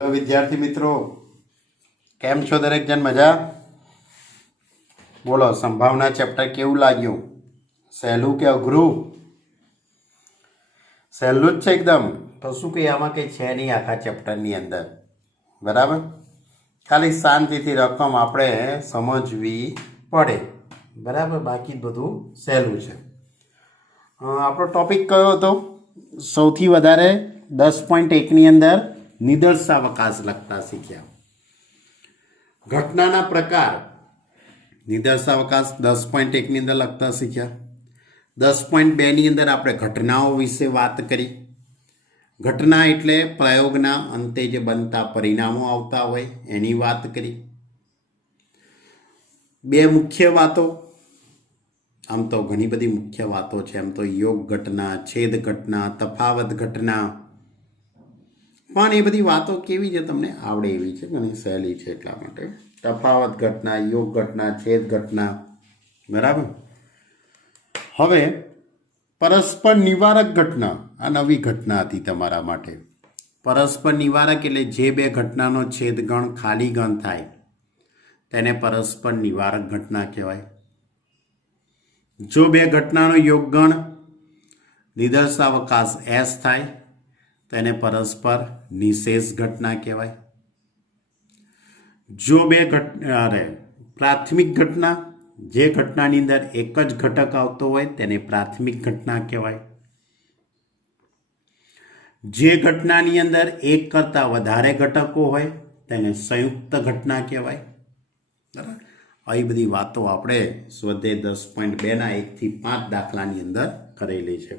તો વિદ્યાર્થી મિત્રો કેમ છો? દરેક જણ મજા? બોલો, સંભાવના ચેપ્ટર કેવું લાગ્યું? સહેલું કે અઘરું? સહેલું જ છે એકદમ. તો શું કે આમાં કંઈ છે નહીં આખા ચેપ્ટરની અંદર, બરાબર? ખાલી શાંતિથી રકમ આપણે સમજવી પડે, બરાબર? બાકી બધું સહેલું છે. આપણો ટોપિક કયો હતો? સૌથી વધારે 10.1ની અંદર નિદર્શાવકાશ લખતા શીખ્યા. ઘટનાના પ્રકાર નિદર્શાવકાશ 10.1ની અંદર લખતા શીખ્યા. 10.2ની અંદર આપણે ઘટનાઓ વિશે વાત કરી. ઘટના એટલે પ્રયોગના અંતે જે બનતા પરિણામો આવતા હોય એની વાત કરી. બે મુખ્ય વાતો, આમ તો ઘણી બધી મુખ્ય વાતો છે, એમ તો યોગ ઘટના, છેદ ઘટના, તફાવત ઘટના, પણ એ બધી વાતો કેવી છે તમને આવડે એવી છે, ઘણી સહેલી છે. એટલા માટે તફાવત ઘટના, યોગ ઘટના, છેદ ઘટના, બરાબર. હવે પરસ્પર નિવારક ઘટના, આ નવી ઘટના હતી તમારા માટે. પરસ્પર નિવારક એટલે જે બે ઘટનાનો છેદ ગણ ખાલી ગણ થાય તેને પરસ્પર નિવારક ઘટના કહેવાય. જો બે ઘટનાનો યોગગણ નિદર્શાવકાશ S થાય તેને પરસ્પર નિશેષ ઘટના કહેવાય. જો બે પ્રાથમિક ઘટના, જે ઘટનાની અંદર એક જ ઘટક આવતો હોય તેને પ્રાથમિક ઘટના કહેવાય. જે ઘટનાની અંદર એક કરતાં વધારે ઘટકો હોય તેને સંયુક્ત ઘટના કહેવાય. બરાબર. આવી બધી વાતો આપણે સ્વાધ્યાય 10.2ના 1 થી 5 દાખલાની અંદર કરેલી છે.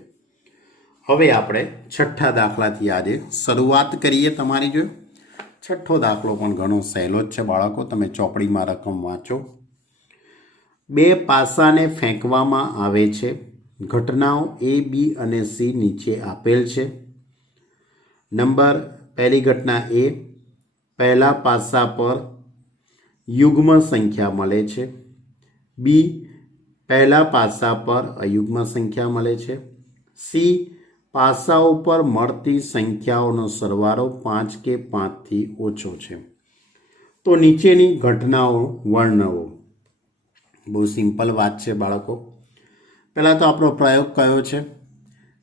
હવે આપણે છઠ્ઠા દાખલાથી આજે શરૂઆત કરીએ. તમારી જો છઠ્ઠો દાખલો પણ ઘણો સહેલો જ છે બાળકો, તમે ચોપડીમાં રકમ વાંચો. બે પાસાને ફેંકવામાં આવે છે. ઘટનાઓ A, B અને C નીચે આપેલ છે. નંબર પહેલી ઘટના A, પહેલા પાસા પર યુગ્મ સંખ્યા મળે છે. B, પહેલા પાસા પર અયુગ્મ સંખ્યા મળે છે. C, પાસાઓ પર મળતી સંખ્યાઓનો સરવાળો 5 કે 5થી ઓછો છે. તો નીચેની ઘટનાઓ વર્ણવો. બહુ સિમ્પલ વાત છે બાળકો. પહેલાં તો આપણો પ્રયોગ કયો છે?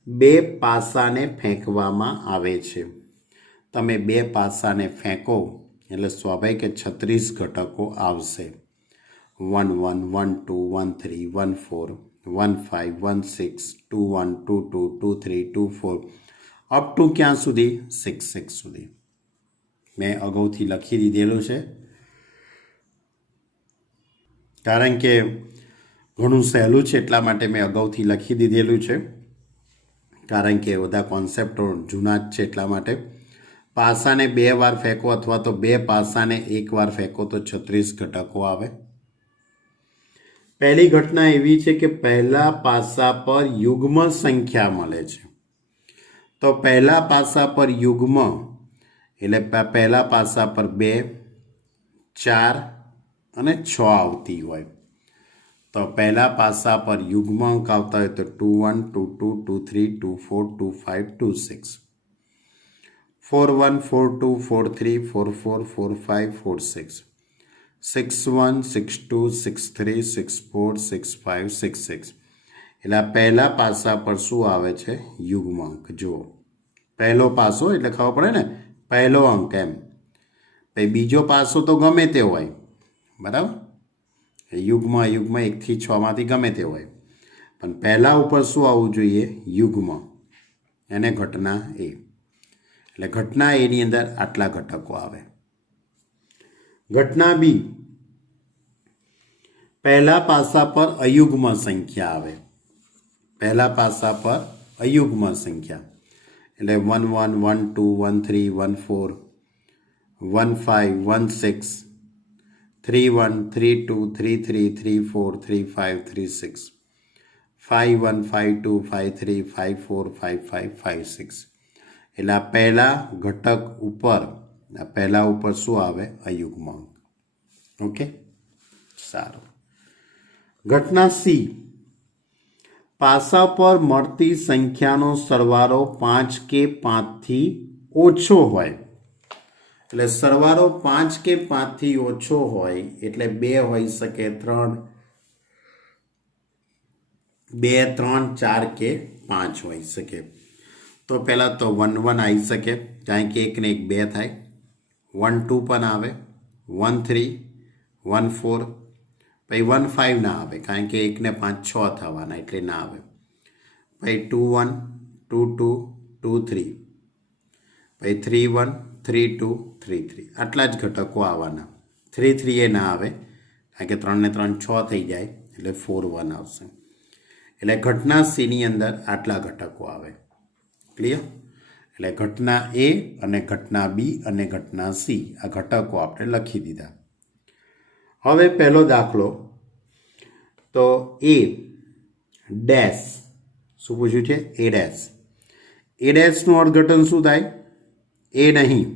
બે પાસાને ફેંકવામાં આવે છે. તમે બે પાસાને ફેંકો એટલે સ્વાભાવિક 36 ઘટકો આવશે. 1 1 1 2 1 3 1 4 1 5 1 6 2 1 2 2 2 3 2 4 અપ ટુ ક્યાં સુધી? 6 6 સુધી. મેં અગાઉથી લખી દીધેલું છે કારણ કે ઘણું સહેલું છે એટલા માટે મેં અગાઉથી લખી દીધેલું છે, કારણ કે બધા કોન્સેપ્ટો જૂના જ છે એટલા માટે. પાસાને 2 વાર ફેંકો અથવા તો બે પાસાને 1 વાર ફેંકો તો 36 ઘટકો આવે. પહેલી ઘટના એવી છે કે પહેલા પાસા પર યુગ્મ સંખ્યા મળે છે. તો પહેલા પાસા પર યુગ્મ એટલે પહેલા પાસા પર 2, 4 અને 6 આવતી હોય. તો પહેલા પાસા પર યુગ્મ અંક આવતા હોય તો 2 1 2 2 2 3 2 4 2 5 2 6, 4 1 4 2 4 3 4 4 4 5 4 6, 6 1 6 2 6 3 6 4 6 5 6 6. એટલે પહેલા પાસા પર શું આવે છે? યુગ્મ અંક. જુઓ, પહેલો પાસો એટલે ખબર પડે ને, પહેલો અંક એમ. પછી બીજો પાસો તો ગમે તે હોય, બરાબર? યુગ્મ અયુગ્મ 1 થી 6માંથી ગમે તે હોય, પણ પહેલા ઉપર શું આવવું જોઈએ? યુગ્મ. એને ઘટના A. એટલે ઘટના એની અંદર આટલા ઘટકો આવે. ઘટના B, પહેલા પાસા પર અયુગ્મ સંખ્યા આવે. પહેલા પાસા પર અયુગ્મ સંખ્યા એટલે 1 1 1 2 1 3 1 4 1 5 1 6 3 1 3 2 3 3 3 4 3 5 3 6 5 1 5 2 5 3 5 4 5 5 5 6. એટલે આ પહેલા ઘટક ઉપર, આ પહેલા ઉપર શું આવે? અયુગ્મ અંક. ઓકે, સારું. ઘટના C, પાસા પર મળતી સંખ્યાનો સરવાળો 5 કે 5થી ઓછો હોય. એટલે સરવાળો 5 કે 5 થી ઓછો હોય એટલે 2 હોઈ શકે, 3, 2, 3, 4 કે 5 હોઈ શકે. તો પહેલાં તો 1, 1 આવી શકે, કારણ કે 1 ને 1 2 થાય. 1, 2 પણ આવે, 1, 3, 1, 4, પછી 1, 5 ના આવે, કારણ કે 1 ને 5 6 થવાના એટલે ના આવે. પછી 2, 1, 2, 2, 2, 3, પછી 3, 1, 3, 2, 3, 3, આટલા જ ઘટકો આવવાના. 3, 3 એ ના આવે, કારણ કે 3 ને 3 6 થઈ જાય એટલે 4, 1 આવશે. એટલે ઘટના સીની અંદર આટલા ઘટકો આવે. ક્લિયર? એટલે ઘટના એ અને ઘટના બી અને ઘટના સી આ ઘટકો આપણે લખી દીધા. હવે પહેલો દાખલો, તો એ ડેશ શું પૂછ્યું છે? એ ડેશ. એ ડેશનું અર્થઘટન શું થાય? એ નહીં.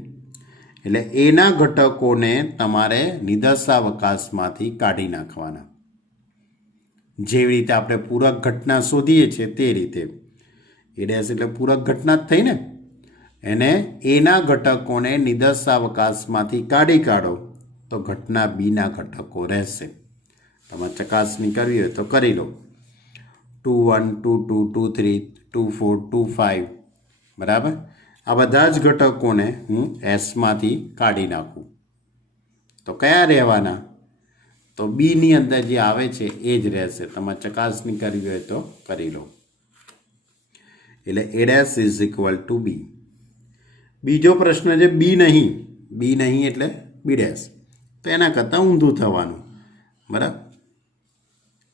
એટલે એના ઘટકોને તમારે નિદર્શાવકાશમાંથી કાઢી નાખવાના. જેવી રીતે આપણે પૂરક ઘટના શોધીએ છીએ તે રીતે. એ ડેશ એટલે પૂરક ઘટના જ થઈ ને. એને એના ઘટકોને નિદર્શાવકાશમાંથી કાઢી કાઢો તો ઘટના બીના ઘટકો રહેશે. તમારે ચકાસણી કરવી હોય તો કરી લો. 2, 1, 2, 2, 2, 3, 2, 4, 2, 5 બરાબર. આ બધા જ ઘટકોને હું એસમાંથી કાઢી નાખું તો કયા રહેવાના? તો બીની અંદર જે આવે છે એ જ રહેશે. તમારે ચકાસણી કરવી હોય તો કરી લો. એટલે A dash is equal to B. બીજો પ્રશ્ન છે બી નહીં. બી નહીં એટલે બી ડેશ, તો એના કરતાં ઊંધું થવાનું. બરાબર.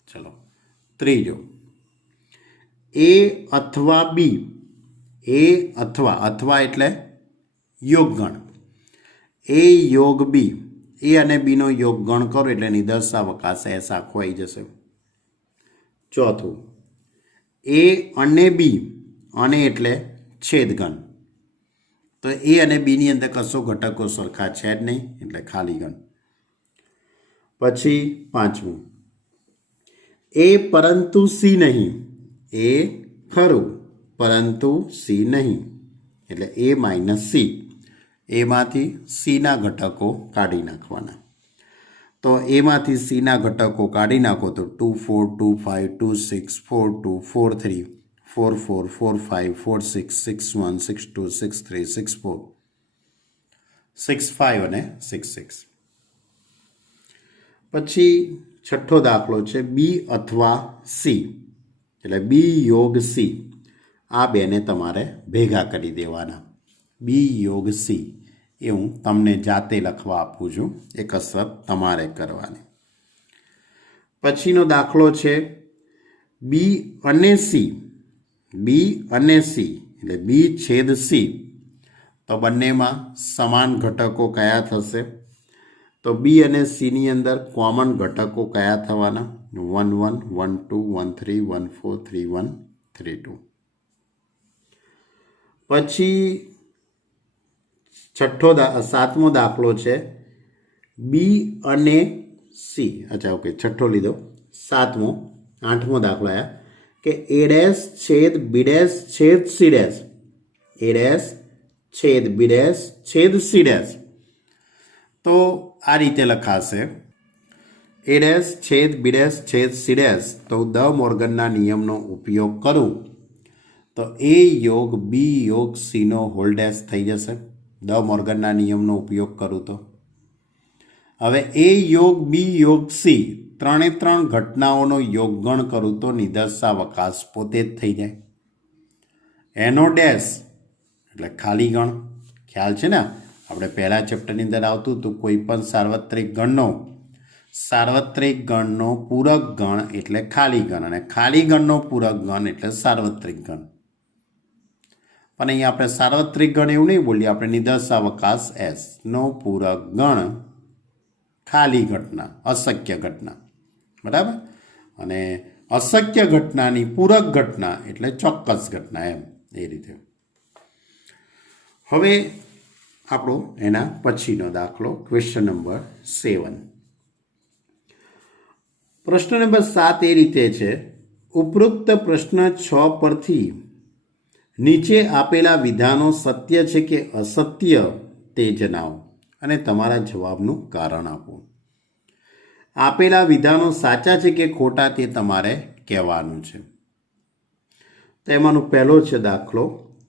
ચલો ત્રીજો, એ અથવા બી. એ અથવા એટલે યોગગણ. એ યોગ બી. એ અને બીનો યોગગણ કરો એટલે નિદર્શાવકાશ એસ આખો આવી જશે. ચોથું, એ અને બી. અને એટલે છેદગણ. તો એ અને બીની અંદર કશો ઘટકો સરખા છે જ નહીં એટલે ખાલી ગણ. પછી પાંચમું, એ પરંતુ સી નહીં. એ ખરું પરંતુ સી નહીં એટલે એ માઇનસ સી. એમાંથી સીના ઘટકો કાઢી નાખવાના. તો એમાંથી સીના ઘટકો કાઢી નાખો તો 2, 4, 2, 5, 2, 6, 4, 2, 4, 3, 4, 4, 4, 5, 4, 6, 6, 1, 6, 2, 6, 3, 6, 4, 6, 5 અને 6, 6. પછી છઠ્ઠો દાખલો છે બી અથવા સી. એટલે બી યોગ સી. આ બેને તમારે ભેગા કરી દેવાના. બી યોગ સી એ હું તમને જાતે લખવા આપું છું. એ કસરત તમારે કરવાની. પછીનો દાખલો છે બી અને સી. બી અને સી એટલે બી છેદ સી. તો બંનેમાં સમાન ઘટકો કયા થશે? તો બી અને સીની અંદર કોમન ઘટકો કયા થવાના? 1, 1, 1, 2, 1, 3, 1, 4, 3, 1, 3, 2. પછી સાતમો દાખલો છે બી અને સી. અચ્છા ઓકે, છઠ્ઠો લીધો. સાતમો, આઠમો દાખલો આવ્યા કે એ ડેશ છેદ બી ડેશ છેદ સી ડેશ. એ ડેશ છેદ બી ડેશ છેદ સી ડેશ. તો આ રીતે લખાશે એ ડેશ છેદ બી ડેશ છેદ સી ડેશ. તો દ મોર્ગનના નિયમનો ઉપયોગ કરું તો એ યોગ બી યોગ સીનો હોલ ડેશ થઈ જશે. દ મોર્ગનના નિયમનો ઉપયોગ કરું તો હવે એ યોગ બી યોગ સી ત્રણે ત્રણ ઘટનાઓનો યોગગણ કરું તો નિદર્શાવકાશ પોતે જ થઈ જાય. એનો ડેશ એટલે ખાલી ગણ. ખ્યાલ છે ને, આપણે પહેલા ચેપ્ટરની અંદર આવતું હતું કોઈ પણ સાર્વત્રિક ગણનો પૂરક ગણ એટલે ખાલી ગણ અને ખાલી ગણનો પૂરક ગણ એટલે સાર્વત્રિક ગણ. પણ અહીંયા આપણે સાર્વત્રિક ગણ એવું નહીં બોલીએ, આપણે નિદર્શાવકાશ એસ નો પૂરક ગણ ખાલી ઘટના, અશક્ય ઘટના. બરાબર. અને અશક્ય ઘટનાની પૂરક ઘટના એટલે ચોક્કસ ઘટના. એમ એ રીતે. હવે આપણો એના પછીનો દાખલો ક્વેશ્ચન નંબર 7. પ્રશ્ન નંબર 7 એ રીતે છે, ઉપરોક્ત પ્રશ્ન 6 પરથી નીચે આપેલા વિધાનો સત્ય છે કે અસત્ય તે જણાવો. અને તમારા જવાબનું કારણ આપો. આપેલા વિધાનો સાચા છે કે ખોટા તે તમારે કહેવાનું છે. તેમાંનો પહેલો છે દાખલો,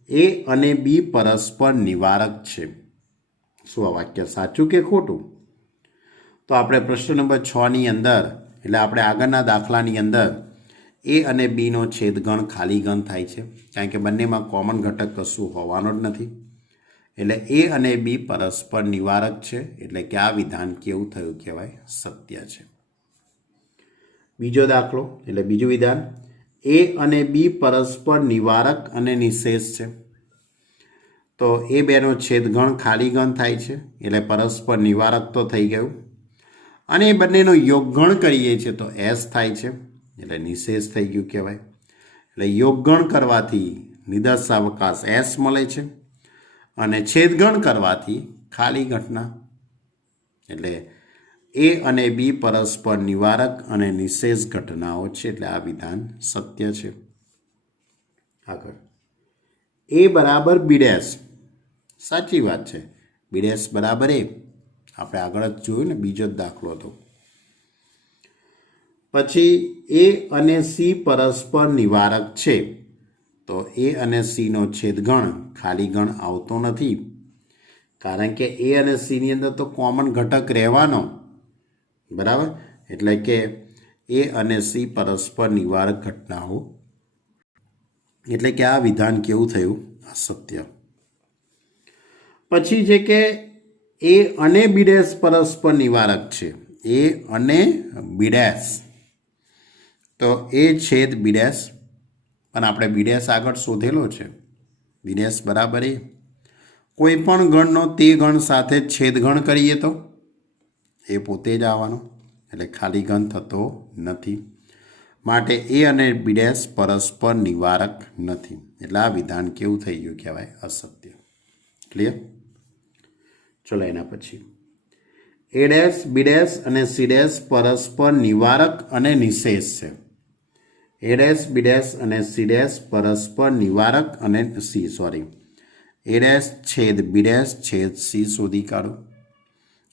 એ અને બી પરસ્પર નિવારક છે. શું આ વાક્ય સાચું કે ખોટું? તો આપણે પ્રશ્ન નંબર 6ની અંદર, એટલે આપણે આગળના દાખલાની અંદર એ અને બીનો છેદગણ ખાલી ગણ થાય છે, કારણ કે બંનેમાં કોમન ઘટક કશું હોવાનો જ નથી. એટલે એ અને બી પરસ્પર નિવારક છે, એટલે કે આ વિધાન કેવું થયું કહેવાય? સત્ય છે. બીજો દાખલો, એટલે બીજું વિધાન, એ અને બી પરસ્પર નિવારક અને નિષેધ છે. તો એ બેનો છેદગણ ખાલી ગણ થાય છે, એટલે પરસ્પર નિવારક તો થઈ ગયું. અને એ બંનેનો યોગગણ કરીએ છીએ તો એસ થાય છે, એટલે નિષેધ થઈ ગયું કહેવાય. એટલે યોગગણ કરવાથી નિદર્શાવકાશ એસ મળે છે અને છેદગણ કરવાથી ખાલી ઘટના. એટલે એ અને બી પરસ્પર નિવારક અને નિષેધ ઘટનાઓ છે, એટલે આ વિધાન સત્ય છે. આગળ, એ બરાબર બી ડેશ, સાચી વાત છે. બી ડેશ બરાબર એ, આપણે આગળ જ જોયું ને, બીજો જ દાખલો હતો. પછી એ અને સી પરસ્પર નિવારક છે, તો એ અને સીનો છેદગણ ખાલી ગણ આવતો નથી, કારણ કે એ અને સીની અંદર તો કોમન ઘટક રહેવાનો, બરાબર. એટલે કે એ અને સી પરસ્પર નિવારક ઘટનાઓ, એટલે કે આ વિધાન કેવું થયું? અસત્ય. પછી છે કે એ અને બી ડેશ પરસ્પર નિવારક છે. એ અને બી ડેશ, તો એ છેદ બી ડેશ, પણ આપણે બી ડેશ આગળ શોધેલો છે. બી ડેશ બરાબર એ, કોઈ પણ ગણનો તે ગણ સાથે છેદગણ કરીએ તો એ પોતે જ આવવાનો, એટલે ખાલી ગણ થતો નથી. માટે એ અને બી ડેશ પરસ્પર નિવારક નથી, એટલે આ વિધાન કેવું થઈ ગયું કહેવાય? અસત્ય. ક્લિયર? ચલો એના પછી એ ડેશ, બી ડેશ અને સી ડેશ પરસ્પર નિવારક અને નિષેધ છે. એ ડેશ, બી ડેશ અને સી ડેશ પરસ્પર નિવારક અને એ ડેશ છેદ બી ડેશ છેદ સી શોધી કાઢો.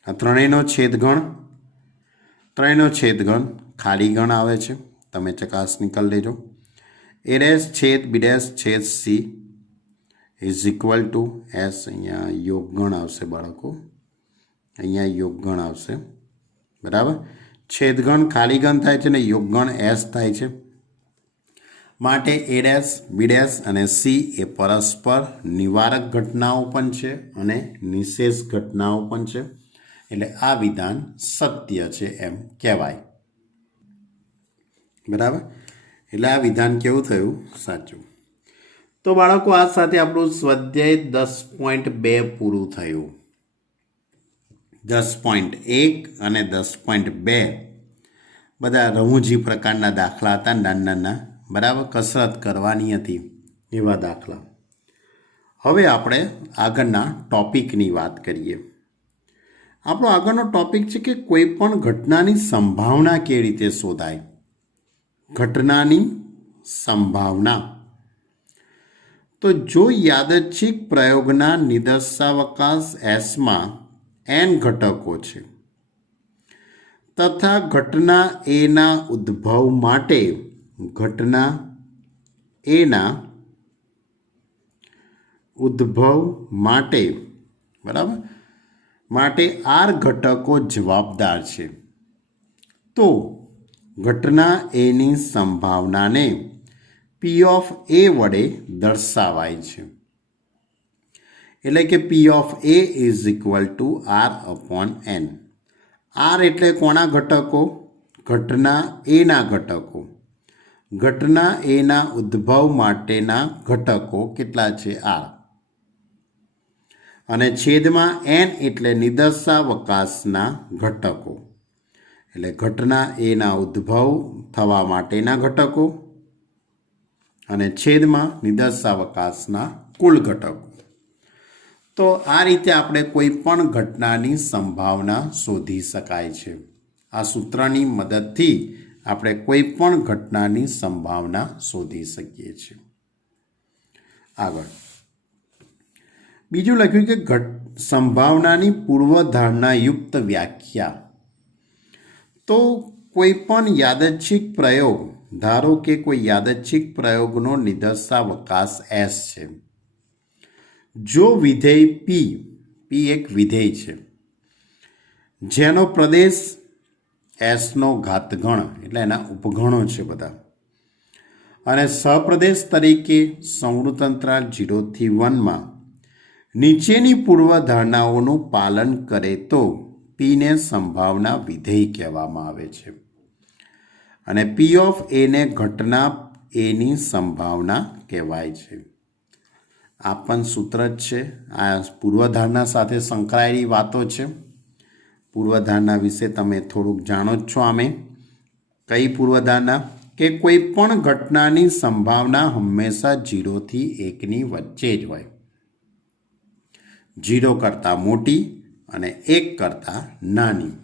આ ત્રણેયનો છેદગણ ખાલી ગણ આવે છે, તમે ચકાસણી કરી લેજો. એ ડેશ છેદ બી ડેશ છેદ she is equal two S. અહીંયા યોગગણ આવશે બાળકો, અહીંયા યોગગણ આવશે, બરાબર. છેદગણ ખાલી ગણ થાય છે ને યોગગણ એસ થાય છે. માટે એ ડેશ, બી ડેશ અને સી એ પરસ્પર નિવારક ઘટનાઓ પણ છે અને નિષેધ ઘટનાઓ પણ છે, એટલે આ વિધાન સત્ય છે એમ કહેવાય, બરાબર. એટલે આ વિધાન કેવું થયું? સાચું. તો બાળકો, આ સાથે આપણું સ્વાધ્યાય 10.2 પૂરું થયું. 10.1 અને 10.2 બધા રમૂજી પ્રકારના દાખલા હતા, નાના, બરાબર. કસરત કરવાની હતી એવા દાખલા. હવે આપણે આગળના ટોપિકની વાત કરીએ. આપણો આગળનો ટોપિક છે કે કોઈ પણ ઘટનાની સંભાવના કેવી રીતે શોધાય. ઘટનાની સંભાવના. તો જો યાદચ્છિક પ્રયોગના નિદર્શાવકાશ એસમાં n ઘટકો છે તથા ઘટના એના ઉદ્ભવ માટે બરાબર માટે r ઘટકો જવાબદાર છે, તો ઘટના એની સંભાવનાને P ઓફ A વડે દર્શાવાય છે. એટલે કે P of A is equal two R/N. R એટલે કોના ઘટકો? ઘટના એના ઘટકો. ઘટના એના ઉદ્ભવ માટેના ઘટકો કેટલા છે? R. અને છેદમાં n એટલે નિદર્શાવકાશના ઘટકો, એટલે ઘટના એના ઉદ્ભવ થવા માટેના ઘટકો અને છેદમાં નિદર્શાવકાશના કુલ ઘટકો. તો આ રીતે આપણે કોઈ પણ ઘટનાની સંભાવના શોધી શકાય છે. આ સૂત્રની મદદથી આપણે કોઈ પણ ઘટનાની સંભાવના શોધી શકીએ છીએ. આગળ બીજું લખ્યું કે સંભાવનાની પૂર્વધારણાયુક્ત વ્યાખ્યા. તો કોઈ પણ યાદચ્છિક પ્રયોગ, ધારો કે કોઈ યાદચ્છિક પ્રયોગનો નિદર્શાવકાશ S છે. જો વિધેય p એક વિધેય છે જેનો પ્રદેશ S નો ઘાતગણ એટલે એના ઉપગણો છે બધા, અને સહપ્રદેશ તરીકે સંવૃત અંતરાલ 0 થી 1 માં નીચેની પૂર્વધારણાઓનું પાલન કરે તો પીને સંભાવના વિધેય કહેવામાં આવે છે, અને પી ઓફ એને ઘટના એની સંભાવના કહેવાય છે. આ પણ સૂત્ર જ છે. આ પૂર્વધારણા સાથે સંકળાયેલી વાતો છે. પૂર્વધારણા વિશે તમે થોડુંક જાણો જ છો. આમે કઈ પૂર્વધારણા કે કોઈ પણ ઘટનાની સંભાવના હંમેશા 0 થી 1ની વચ્ચે જ હોય. 0 કરતાં મોટી અને 1 કરતાં નાની.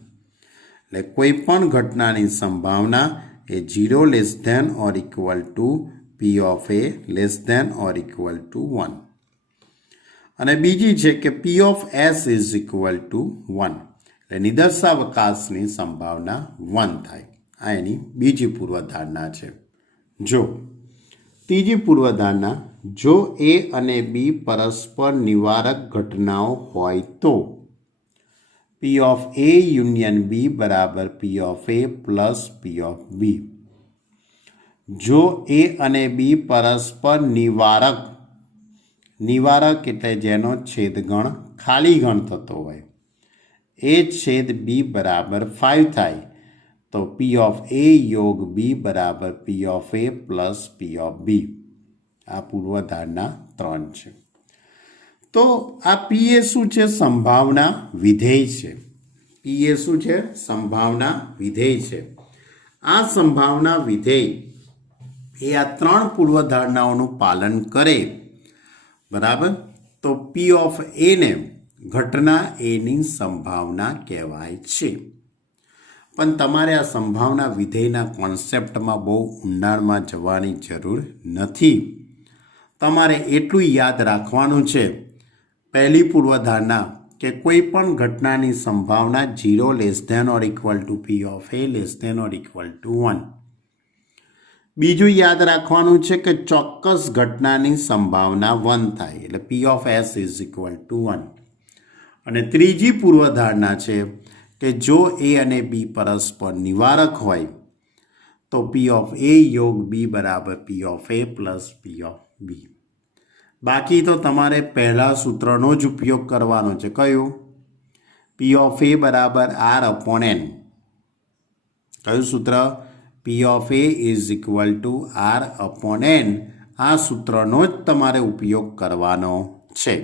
એટલે કોઈ પણ ઘટનાની સંભાવના એ 0 less than or equal to P of A less than or equal to 1. અને બીજી છે કે P of S is equal to 1. એટલે નિદર્શાવકાશની સંભાવના 1 થાય. આ એની બીજી પૂર્વધારણા છે. જો ત્રીજી પૂર્વધારણા, જો એ અને બી પરસ્પર નિવારક ઘટનાઓ હોય તો P of A union B બરાબર P of A plus P of B. જો એ અને બી પરસ્પર નિવારક, નિવારક એટલે જેનો છેદગણ ખાલી ગણ થતો હોય, એ છેદ બી બરાબર 5 થાય તો પી ઓફ એ યોગ બી બરાબર P of A plus P of B. આ પૂર્વધારણા 3 છે. તો આ પી એ શું છે? સંભાવના વિધેય છે. પી એ શું છે? સંભાવના વિધેય છે. આ સંભાવના વિધેય એ આ 3 પૂર્વધારણાઓનું પાલન કરે, બરાબર, તો પી ઓફ એને ઘટના એની સંભાવના કહેવાય છે. પણ તમારે આ સંભાવના વિધેયના કોન્સેપ્ટમાં બહુ ઊંડાણમાં જવાની જરૂર નથી. તમારે એટલું યાદ રાખવાનું છે, પહેલી પૂર્વધારણા કે કોઈ પણ ઘટનાની સંભાવના 0 less than or equal to P of A less than or equal to 1. બીજું યાદ રાખવાનું છે કે ચોક્કસ ઘટનાની સંભાવના 1 થાય એટલે પી of S is equal to 1. અને ત્રીજી પૂર્વધારણા છે કે જો એ અને બી પરસ્પર નિવારક હોય તો પી ઓફ એ યોગ બી બરાબર P of A plus P of B. બાકી તો તમારે પહેલા સૂત્રનો જ ઉપયોગ કરવાનો છે. કયું? પી ઓફ એ બરાબર આર અપોન એન. કયું સૂત્ર? P of A is equal to R upon N. આ સૂત્રનો જ તમારે ઉપયોગ કરવાનો છે.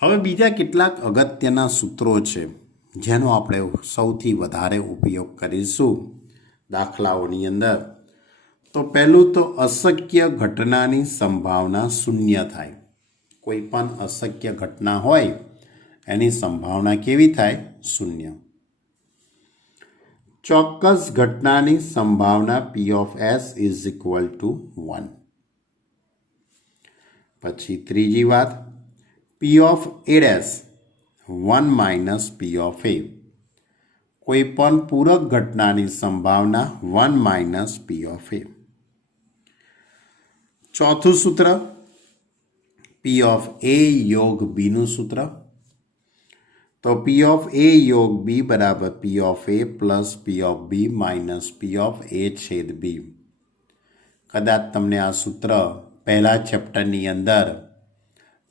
હવે બીજા કેટલાક અગત્યના સૂત્રો છે જેનો આપણે સૌથી વધારે ઉપયોગ કરીશું દાખલાઓની અંદર. તો પહેલું તો અશક્ય ઘટનાની સંભાવના 0 થાય. કોઈ પણ અશક્ય ઘટના હોય એની સંભાવના કેવી થાય? 0. ચોક્કસ ઘટનાની સંભાવના P of S is equal to 1. પછી ત્રીજી વાત, P of A dash 1 minus P of A. કોઈ પણ પૂરક ઘટનાની સંભાવના 1 માઇનસ પી ઓફ એ. ચોથું સૂત્ર પી ઓફ એ યોગ બીનું સૂત્ર. તો પી ઓફ એ યોગ બી બરાબર P of A plus P of B minus P of A છેદ બી. કદાચ તમને આ સૂત્ર પહેલા ચેપ્ટરની અંદર,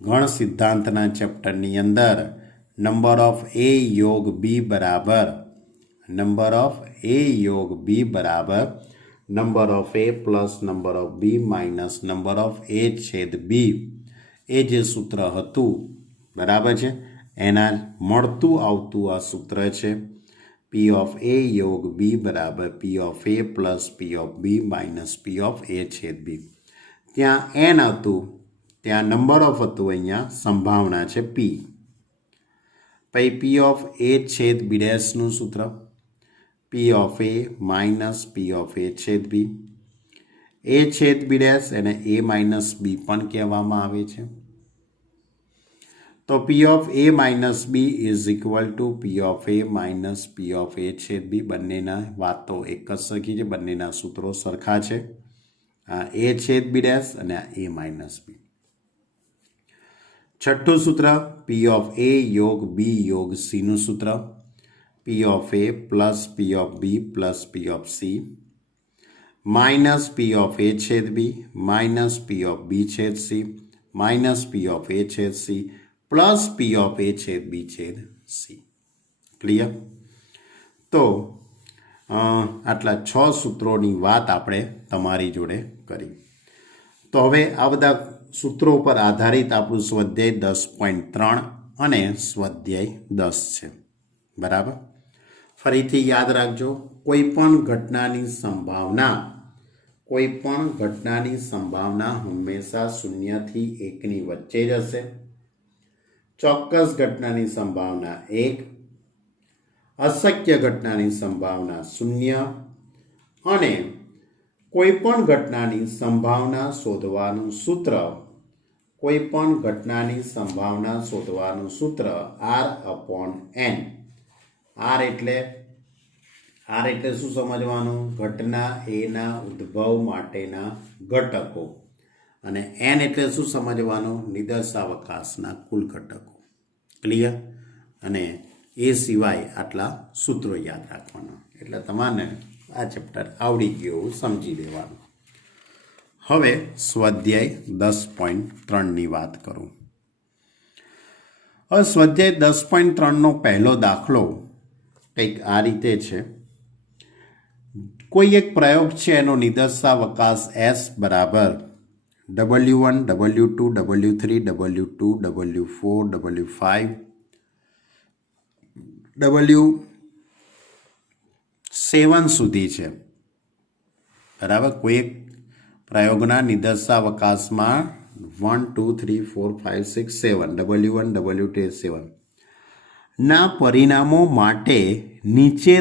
ગણ સિદ્ધાંતના ચેપ્ટરની અંદર નંબર ઓફ એ યોગ બી બરાબર number of A plus number of B minus number of A છેદ બી, એ જે સૂત્ર હતું, બરાબર છે, એના મળતું આવતું આ સૂત્ર છે પી ઓફ એ યોગ બી બરાબર P of A plus P of B minus P of A છેદ બી. ત્યાં એન હતું, ત્યાં નંબર ઓફ હતું, અહીંયા સંભાવના છે પી. પછી પી ઓફ એ છેદ બી ડેશનું સૂત્ર P of A minus P of A છેદ બી. એ છેદ બી ડેશ એને એ માઇનસ બી પણ કહેવામાં આવે છે. તો P of A minus B is equal to P of A minus P of A છેદ બી. બંનેના વાતો એક જ સરખી છે, બંનેના સૂત્રો સરખા છે. આ એ છેદ બી ડેશ અને આ એ માઇનસ બી. છઠ્ઠું સૂત્ર પી ઓફ એ યોગ બી યોગ સીનું સૂત્ર P of A plus P of B plus P of C minus P of A છેદ B minus P of B છેદ C minus P of A છેદ C plus P of A છેદ B છેદ C. Clear? તો આટલા 6 સૂત્રોની વાત આપણે તમારી જોડે કરી. તો હવે આ બધા સૂત્રો પર આધારિત આપણું સ્વાધ્યાય 10.3 અને સ્વાધ્યાય 10 છે. બરાબર? ફરીથી યાદ રાખજો, કોઈ પણ ઘટનાની સંભાવના હંમેશા 0 થી 1 ની વચ્ચે જ હશે. ચોક્કસ ઘટનાની સંભાવના 1, અશક્ય ઘટનાની સંભાવના 0 અને કોઈ પણ ઘટનાની સંભાવના શોધવાનું સૂત્ર R/n. R એટલે શું સમજવાનું? ઘટના એના ઉદ્ભવ માટેના ઘટકો અને n એટલે શું સમજવાનું? નિદર્શાવકાશના કુલ ઘટકો. ક્લિયર? અને એ સિવાય આટલા સૂત્રો યાદ રાખવાના, એટલે તમારે આ ચેપ્ટર આવડી ગયું સમજી લેવાનું. હવે સ્વાધ્યાય 10.3ની વાત કરું. હવે સ્વાધ્યાય 10.3નો પહેલો દાખલો કંઈક આ રીતે છે. કોઈ એક પ્રયોગ છે, એનો નિદર્શાવકાશ S બરાબર W1 W2 W3 W2 W4 W5 W7 સુધી છે. બરાબર? કોઈ એક પ્રયોગના નિદર્શાવકાશમાં 1 2 3 4 5 6 7 W1 W2 7 ના પરિણામો માટે નીચે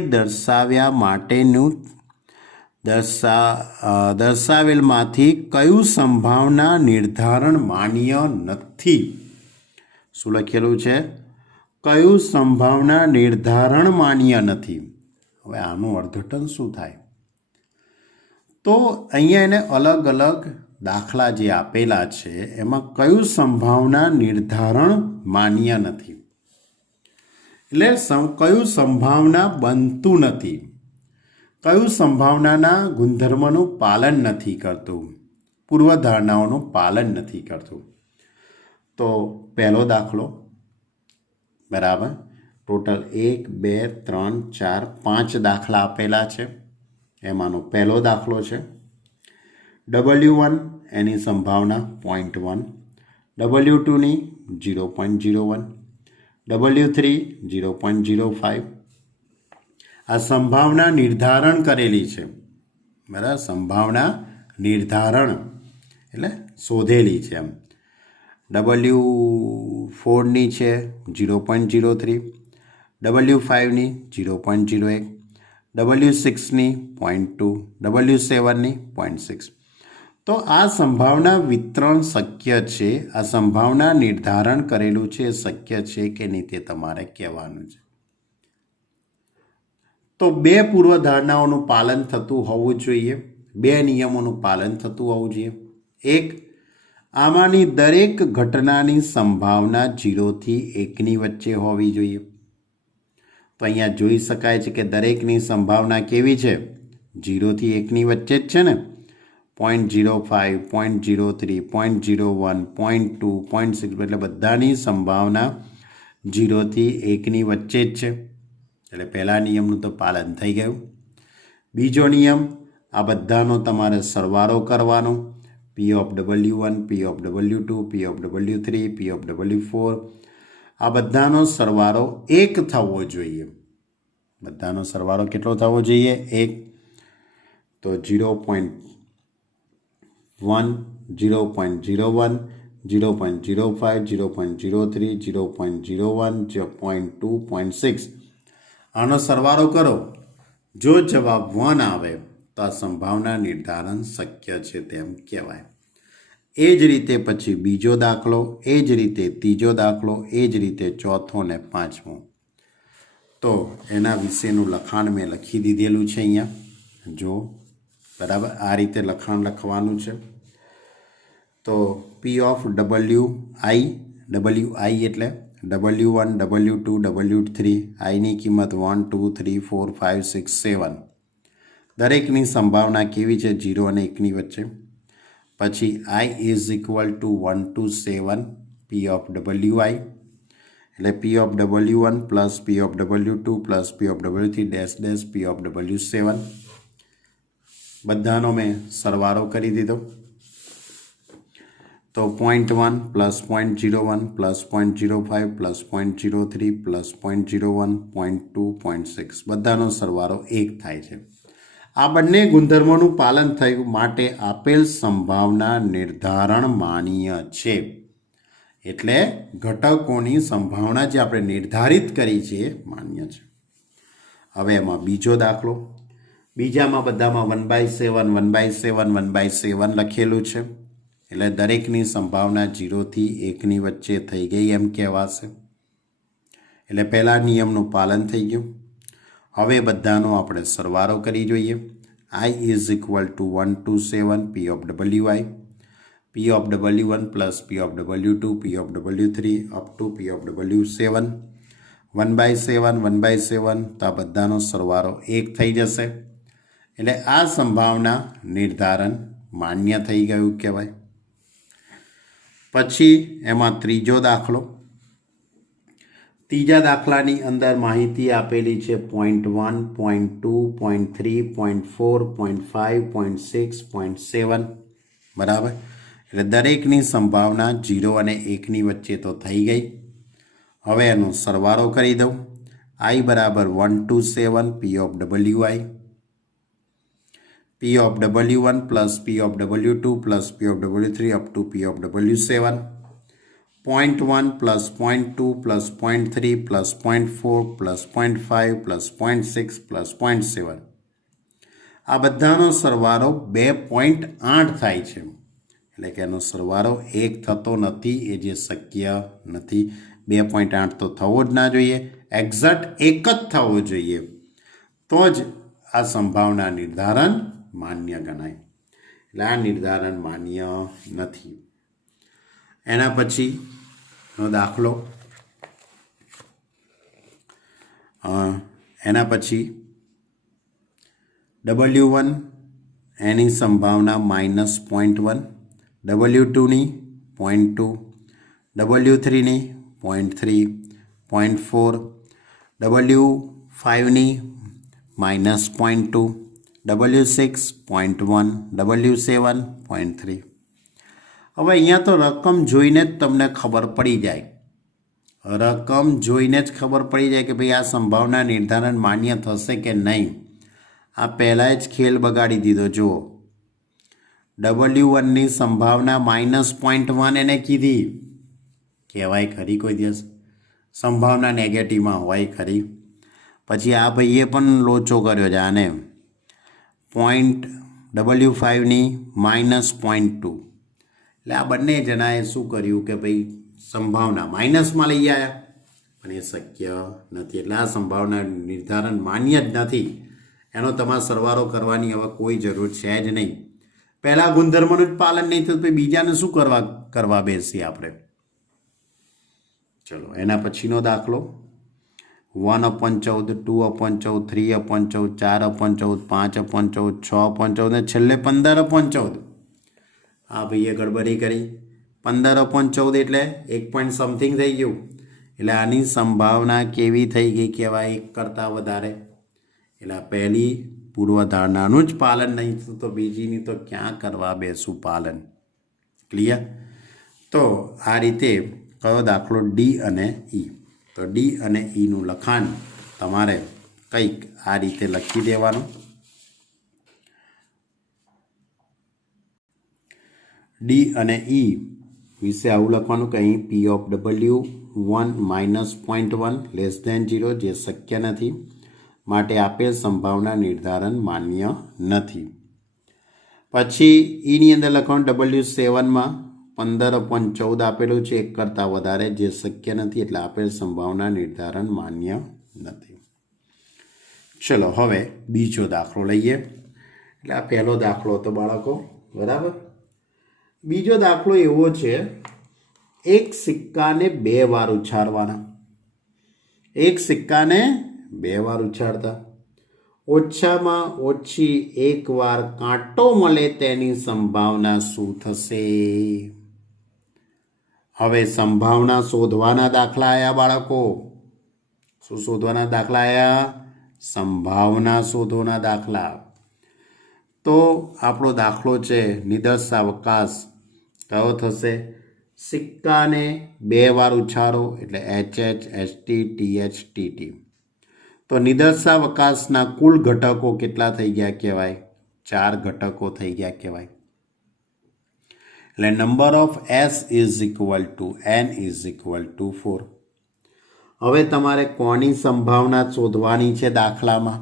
દર્શાવેલમાંથી કયું સંભાવના નિર્ધારણ માન્ય નથી? શું લખેલું છે? કયું સંભાવના નિર્ધારણ માન્ય નથી. હવે આનું અર્થઘટન શું થાય? તો અહીંયા એને અલગ અલગ દાખલા જે આપેલા છે એમાં કયું સંભાવના નિર્ધારણ માન્ય નથી, એટલે કયું સંભાવના બનતું નથી, કયું સંભાવનાના ગુણધર્મનું પાલન નથી કરતું, પૂર્વધારણાઓનું પાલન નથી કરતું. તો પહેલો દાખલો, બરાબર, ટોટલ 1 2 3 4 5 દાખલા આપેલા છે. એમાંનો પહેલો દાખલો છે W1 એની સંભાવના 0.1, W2ની 0.01, W3 0.05. આ સંભાવના નિર્ધારણ કરેલી છે. બરાબર? સંભાવના નિર્ધારણ એટલે શોધેલી છે. એમ W4ની છે 0.03, W5ની 0.01, W6ની 0.2, W7ની 0.6. તો આ સંભાવના વિતરણ શક્ય છે, આ સંભાવના નિર્ધારણ કરેલું છે શક્ય છે કે નહીં તે તમારે કહેવાનું છે. તો 2 પૂર્વધારણાઓનું પાલન થતું હોવું જોઈએ, 2 નિયમોનું પાલન થતું હોવું જોઈએ. એક, આમાંની દરેક ઘટનાની સંભાવના 0 થી 1 ની વચ્ચે હોવી જોઈએ. તો અહીંયા જોઈ શકાય છે કે દરેકની સંભાવના કેવી છે? 0 થી 1 ની વચ્ચે જ છે ને. 0.05, 0.03, 0.01, 0.2, 0.6 એટલે બધાની સંભાવના 0 થી 1 ની વચ્ચે જ છે. એટલે પહેલા નિયમનું તો પાલન થઈ ગયું. બીજો નિયમ, આ બધાનો તમારે સરવાળો કરવાનો. P of W1, P of W2, P of W3, P of W4, આ બધાનો સરવાળો 1 થવો જોઈએ. બધાનો સરવાળો કેટલો થવો જોઈએ? 1. તો 0.1, 0.01, 0.05, 0.03, 0.01, 0.2, 0.6 આનો સરવાળો કરો. જો જવાબ 1 આવે તો આ સંભાવના નિર્ધારણ શક્ય છે તેમ કહેવાય. એ જ રીતે પછી બીજો દાખલો, એ જ રીતે ત્રીજો દાખલો, એ જ રીતે ચોથો ને પાંચમો. તો એના વિશેનું લખાણ મેં લખી દીધેલું છે અહીંયા જો, બરાબર. આ રીતે લખાણ લખવાનું છે. તો પી ઓફ ડબલ્યુ આઈ એટલે W1, W2, W3, આઈની કિંમત 1, 2, 3, 4, 5, 6, 7. દરેકની સંભાવના કેવી છે? 0 અને 1ની વચ્ચે. પછી I is equal to 1 to 7 P of WI એટલે P of W1 plus P of W2 plus P of W3 dash dash P of W7. બધાનો મેં સરવાળો કરી દીધો. તો 0.1 પ્લસ 0.01 પ્લસ 0.05 પ્લસ 0.03 પ્લસ 0.01 0.2 0.6 બધાનો સરવાળો 1 થાય છે. આ બંને ગુણધર્મોનું પાલન થયું માટે આપેલ સંભાવના નિર્ધારણ માન્ય છે. એટલે ઘટકોની સંભાવના જે આપણે નિર્ધારિત કરી છે એ માન્ય છે. હવે એમાં બીજો દાખલો, બીજામાં બધામાં 1/7 1/7 1/7 લખેલું છે. એટલે દરેકની સંભાવના 0 થી 1ની વચ્ચે થઈ ગઈ એમ કહેવાશે. એટલે પહેલા નિયમનું પાલન થઈ ગયું. હવે બધાનો આપણે સરવાળો કરી જોઈએ. I is equal to 1 to 7 P of WI, P of W1 plus P of W2 P of W3 up to P of W7. 1/7 1/7 તો આ બધાનો સરવાળો 1 થઈ જશે. એટલે આ સંભાવના નિર્ધારણ માન્ય થઈ ગયું કહેવાય. પછી એમાં ત્રીજો દાખલો, ત્રીજા દાખલાની અંદર માહિતી આપેલી છે 0.1 0.2 0.3 0.4 0.5 0.6 0.7 બરાબર. એટલે દરેકની સંભાવના 0 અને 1ની વચ્ચે તો થઈ ગઈ. હવે એનો સરવાળો કરી દઉં. I બરાબર 1 to 7 P of WI, P of W1 plus P of W2 plus P of W3 up to P of W7. 0.1 plus 0.2 plus 0.3 plus 0.4 plus 0.5 plus 0.6 plus 0.7. આ બધાનો સરવાળો 2.8 થાય છે. એટલે કે એનો સરવાળો 1 થતો નથી, એ જે શક્ય નથી. 2.8 તો થવો જ ના જોઈએ, એક્ઝેક્ટ 1 જ થવો જોઈએ. તો જ આ સંભાવના નિર્ધારણ માન્ય ગણાય. એટલે આ નિર્ધારણ માન્ય નથી. એના પછીનો દાખલો, એના પછી W1 એની સંભાવના -0.1, W2ની 0.2, W3ની 0.3, 0.4, W5ની -0.2, W6 0.1, W7 0.3. હવે અહીંયા તો રકમ જોઈને જ તમને ખબર પડી જાય. રકમ જોઈને જ ખબર પડી જાય કે ભાઈ આ સંભાવના નિર્ધારણ માન્ય થશે કે નહીં. આ પહેલાં જ ખેલ બગાડી દીધો. જુઓ, W1ની સંભાવના -0.1 એને કીધી. કહેવાય ખરી કોઈ દિવસ સંભાવના નેગેટિવમાં હોય ખરી? પછી આ ભાઈએ પણ લોચો કર્યો છે આને. W5ની -0.2. એટલે આ બંને જણાએ શું કર્યું કે ભાઈ સંભાવના માઇનસમાં લઈ આવ્યા, પણ એ શક્ય નથી. એટલે આ સંભાવના નિર્ધારણ માન્ય જ નથી. એનો તમારે સરવાળો કરવાની હવે કોઈ જરૂર છે જ નહીં. પહેલાં ગુણધર્મોનું જ પાલન નહીં થતું, પછી બીજાને શું કરવા બેસીએ આપણે. ચલો એના પછીનો દાખલો, 1/14, 2/14, 3/14, 4/14, 5/14, 6/14 ને છેલ્લે 15/14. આ ભાઈએ ગડબડી કરી. 15/14 એટલે 1 પોઈન્ટ સમથિંગ થઈ ગયું. એટલે આની સંભાવના કેવી થઈ ગઈ કહેવાય? 1 કરતાં વધારે. એટલે આ પહેલી પૂર્વધારણાનું જ પાલન નહીં થતું, તો બીજીની તો ક્યાં કરવા બેસું પાલન. ક્લિયર? તો આ રીતે કયો દાખલો? ડી અને ઈ. તો ડી અને ઈનું લખાણ તમારે કંઈક આ રીતે લખી દેવાનું. ડી અને ઈ વિશે આવું લખવાનું કે અહીં P ઓફ W1 -0.1 <0 જે શક્ય નથી, માટે આપેલ સંભાવના નિર્ધારણ માન્ય નથી. પછી ઈની અંદર લખવાનું W7માં 15/14 આપેલું છે, 1 કરતાં વધારે, જે શક્ય નથી, એટલે આપેલ સંભાવના નિર્ધારણ માન્ય નથી. ચલો હવે બીજો દાખલો લઈએ. એટલે આ પહેલો દાખલો હતો બાળકો, બરાબર. બીજો દાખલો એવો છે, એક સિક્કાને 2 વાર ઉછાળવાના. એક સિક્કાને 2 વાર ઉછાળતા ઓછામાં ઓછી 1 વાર કાંટો મળે તેની સંભાવના શું થશે? હવે સંભાવના શોધવાના દાખલા આયા બાળકો. શું શોધવાના દાખલા આયા? સંભાવના શોધવાના દાખલા. તો આપણો દાખલો છે નિદર્શાવકાશ કયો થશે? સિક્કાને 2 વાર ઉછાળો એટલે HH HT TH TT. તો નિદર્શાવકાશના કુલ ઘટકો કેટલા થઈ ગયા કહેવાય? 4 ઘટકો થઈ ગયા કહેવાય. એટલે number of S is equal two N is equal two 4. હવે તમારે કોની સંભાવના શોધવાની છે દાખલામાં?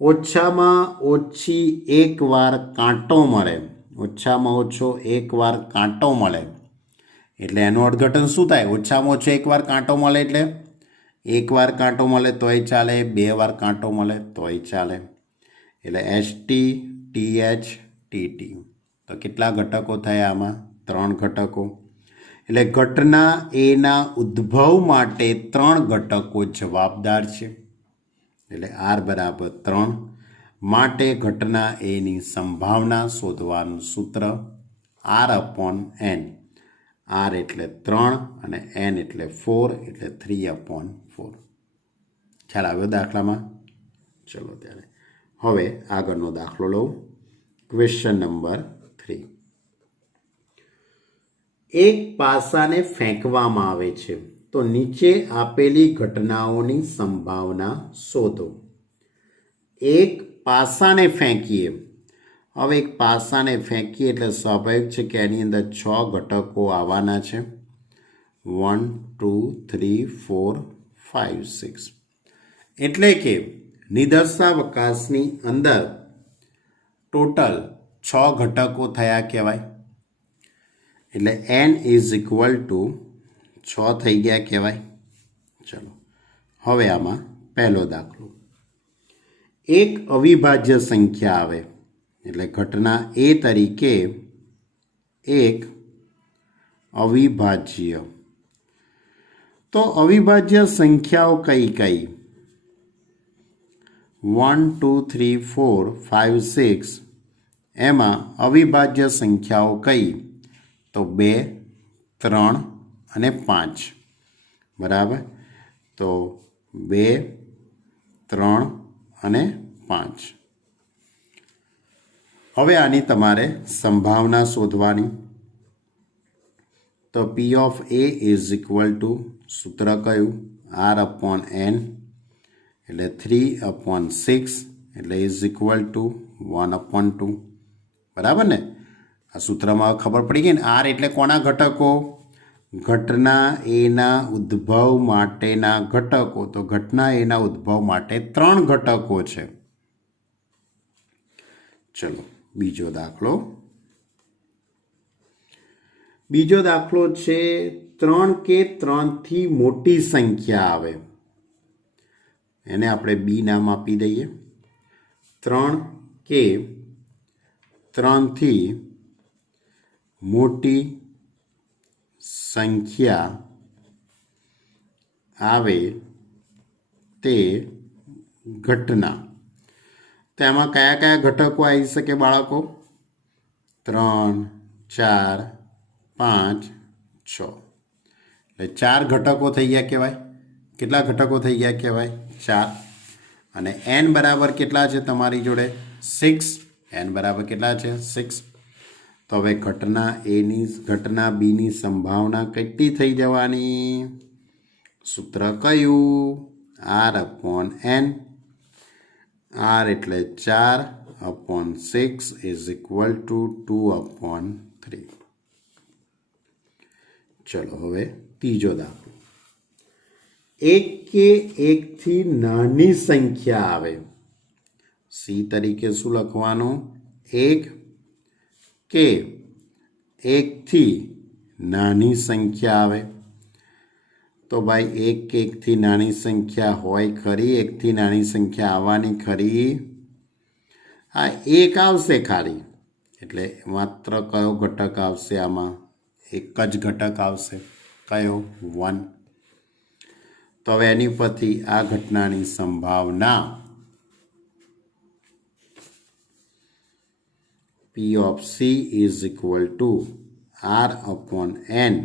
ઓછામાં ઓછી 1 વાર કાંટો મળે. ઓછામાં ઓછો 1 વાર કાંટો મળે એટલે એનું અર્થઘટન શું થાય? ઓછામાં ઓછો 1 વાર કાંટો મળે એટલે 1 વાર કાંટો મળે તોય ચાલે, 2 વાર કાંટો મળે તોય ચાલે. એટલે ST TH TT. તો કેટલા ઘટકો થયા આમાં? 3 ઘટકો. એટલે ઘટના એના ઉદ્ભવ માટે 3 ઘટકો જવાબદાર છે. એટલે R બરાબર 3. માટે ઘટના એની સંભાવના શોધવાનું સૂત્ર R/N. R એટલે 3 અને N એટલે 4 એટલે 3/4. ખ્યાલ આવ્યો દાખલામાં? ચલો ત્યારે હવે આગળનો દાખલો લઉં. Question number 3. એક પાસાને ફેંકવામાં આવે છે તો નીચે આપેલી ઘટનાઓની સંભાવના શોધો. એક પાસાને ફેંકીએ. હવે એક પાસાને ફેંકીએ એટલે સ્વાભાવિક છે કે એની અંદર 6 ઘટકો આવવાના છે. 1 2 3 4 5 6. એટલે કે નિદર્શાવકાશની અંદર ટોટલ 6 ઘટકો થયા કહેવાય. એટલે N ઇઝ ઇક્વલ ટુ 6 થઈ ગયા કહેવાય. ચલો હવે આમાં પહેલો દાખલો. એક અવિભાજ્ય સંખ્યા આવે એટલે ઘટના એ તરીકે એક અવિભાજ્ય. તો અવિભાજ્ય સંખ્યાઓ કઈ કઈ? 1 2 3 4 5 6. એમાં અવિભાજ્ય સંખ્યાઓ કઈ? તો 2 3 અને 5. બરાબર. તો 2 3 અને 5. હવે આની તમારે સંભાવના શોધવાની. તો P of A is equal two સૂત્ર કયું? R/N એટલે 3/6 એટલે ઇઝ ઇક્વલ ટુ 1/2. બરાબર ને? આ સૂત્રમાં ખબર પડી ગઈ ને? R એટલે કોના ઘટકો? ઘટના એના ઉદ્ભવ માટેના ઘટકો. તો ઘટના એના ઉદ્ભવ માટે 3 ઘટકો છે. ચલો બીજો દાખલો. બીજો દાખલો છે 3 કે 3થી મોટી સંખ્યા આવે. એને આપણે B નામ આપી દઈએ. 3 કે 3થી મોટી સંખ્યા આવે તે ઘટના. તેમાં કયા કયા ઘટકો આવી શકે બાળકો? 3 4 5 6. એટલે 4 ઘટકો થઈ ગયા કહેવાય. કેટલા ઘટકો થઈ ગયા કહેવાય? 4. અને N બરાબર કેટલા છે તમારી જોડે? 6. N બરાબર કેટલા છે? 6. તો હવે ઘટના બીની સંભાવના કેટલી થઈ જવાની? સૂત્ર કયું? R/N. R એટલે 4/6 ઇઝ ઇક્વલ ટુ 2/3. ચલો હવે ત્રીજો દાખલો. 1 કે 1થી નાની સંખ્યા આવે. C તરીકે શું લખવાનું? 1 કે 1 થી નાની સંખ્યા આવે? તો ભાઈ 1 કે 1 થી નાની સંખ્યા હોય ખરી? 1 થી નાની સંખ્યા આવવાની ખરી? હા, 1 આવશે ખાલી, એટલે માત્ર કયો ઘટક આવશે આમાં? એક જ ઘટક આવશે. કયો? 1. તો હવે એની પરથી આ ઘટનાની સંભાવના P of C is equal to R/n.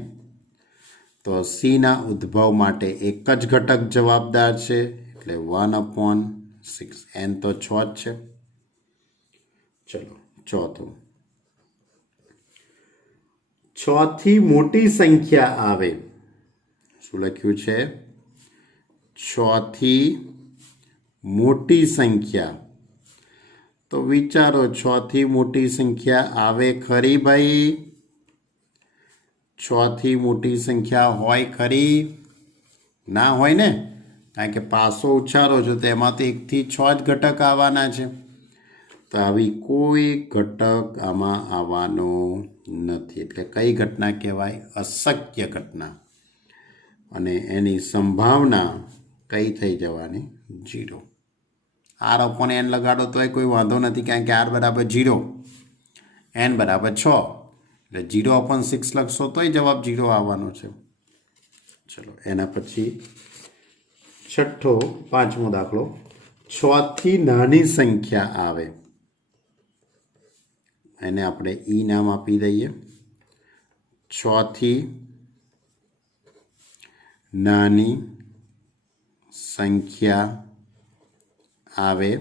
તો C ના ઉદ્ભવ માટે એક જ ઘટક જવાબદાર છે, એટલે 1/6. n તો 6 જ છે. ચલો ચોથું, 6 થી મોટી સંખ્યા આવે. શું લખ્યું છે? 6 થી મોટી સંખ્યા. તો વિચારો, 6 થી મોટી સંખ્યા આવે ખરી ભાઈ? 6 થી મોટી સંખ્યા હોય ખરી? ના હોય ને, કારણ કે પાસો ઉચ્ચારો છો તો એમાં તો 1 થી 6 જ ઘટક આવવાના છે. તો આવી કોઈ ઘટક આમાં આવવાનો નથી, એટલે કઈ ઘટના કહેવાય? અશક્ય ઘટના. અને એની સંભાવના કઈ થઈ જવાની? 0. R/n લગાડો તોય કોઈ વાંધો નથી, કારણ કે R બરાબર 0, n બરાબર 6, એટલે 0/6 લખશો તોય જવાબ 0 આવવાનો છે. ચલો એના પછી છઠ્ઠો, 5મો દાખલો, 6 થી નાની સંખ્યા આવે. એને આપણે ઈ નામ આપી દઈએ. 6 થી નાની સંખ્યા આવે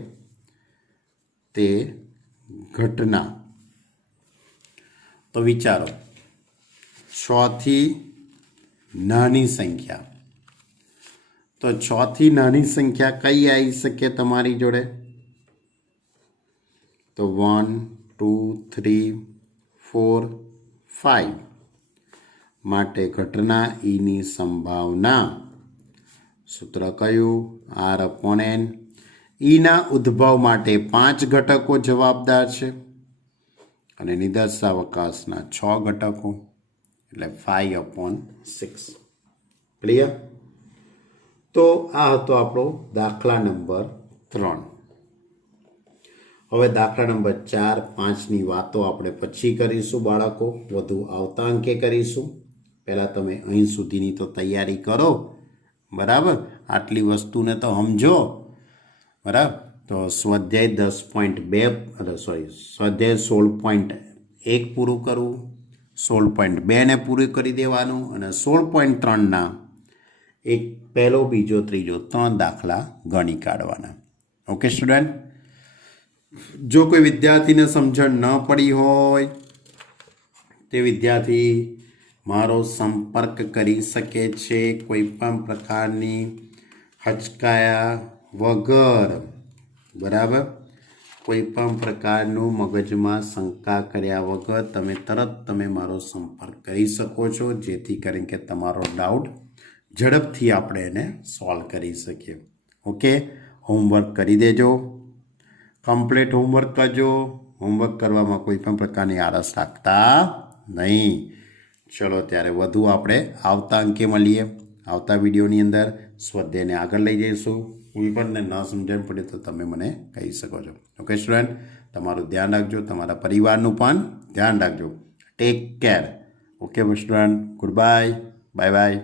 તે ઘટના. તો વિચારો, 6 થી નાની સંખ્યા. તો 6 થી નાની સંખ્યા કઈ આવી શકે તમારી જોડે? તો 1, 2, 3, 4, 5. માટે ઘટના ઈની સંભાવના, સૂત્ર કયું? R/n. ઈના ઉદ્ભવ માટે 5 ઘટકો જવાબદાર છે અને નિદર્શાવકાશના 6 ઘટકો, એટલે 5/6. ક્લિયર? તો આ હતો આપણો દાખલા નંબર 3. હવે દાખલા નંબર 4, 5ની વાતો આપણે પછી કરીશું બાળકો, વધુ આવતા અંકે કરીશું. પહેલાં તમે અહીં સુધીની તો તૈયારી કરો, બરાબર? આટલી વસ્તુને તો સમજો, બરાબર? તો સ્વાધ્યાય 10.2 સ્વાધ્યાય 16.1 પૂરું કરવું, 16.2ને પૂરું કરી દેવાનું, અને 16.3ના એક પહેલો, બીજો, ત્રીજો 3 દાખલા ગણી કાઢવાના. Okay student? જો કોઈ વિદ્યાર્થીને સમજણ ન પડી હોય તે વિદ્યાર્થી મારો સંપર્ક કરી શકે છે કોઈ પણ પ્રકારની હચકાયા વગર, બરાબર? કોઈ પણ પ્રકારનું મગજમાં શંકા કર્યા વગર તમે મારો સંપર્ક કરી શકો છો, જેથી કરીને કે તમારો ડાઉટ ઝડપથી આપણે એને સોલ્વ કરી શકીએ. ઓકે? હોમવર્ક કરી દેજો, કમ્પ્લીટ હોમવર્ક કરજો. હોમવર્ક કરવામાં કોઈ પણ પ્રકારની આળસ રાખતા નહીં. ચલો ત્યારે વધુ આપણે આવતા અંકે મળીએ. આવતા વિડીયોની અંદર સ્વાધ્યાયને આગળ લઈ જઈશું. કોઈ પણને ન સમજણ પડે તો તમે મને કહી શકો છો. Okay student? તમારું ધ્યાન રાખજો, તમારા પરિવારનું પણ ધ્યાન રાખજો. Take care. Okay student? Good bye. Bye bye.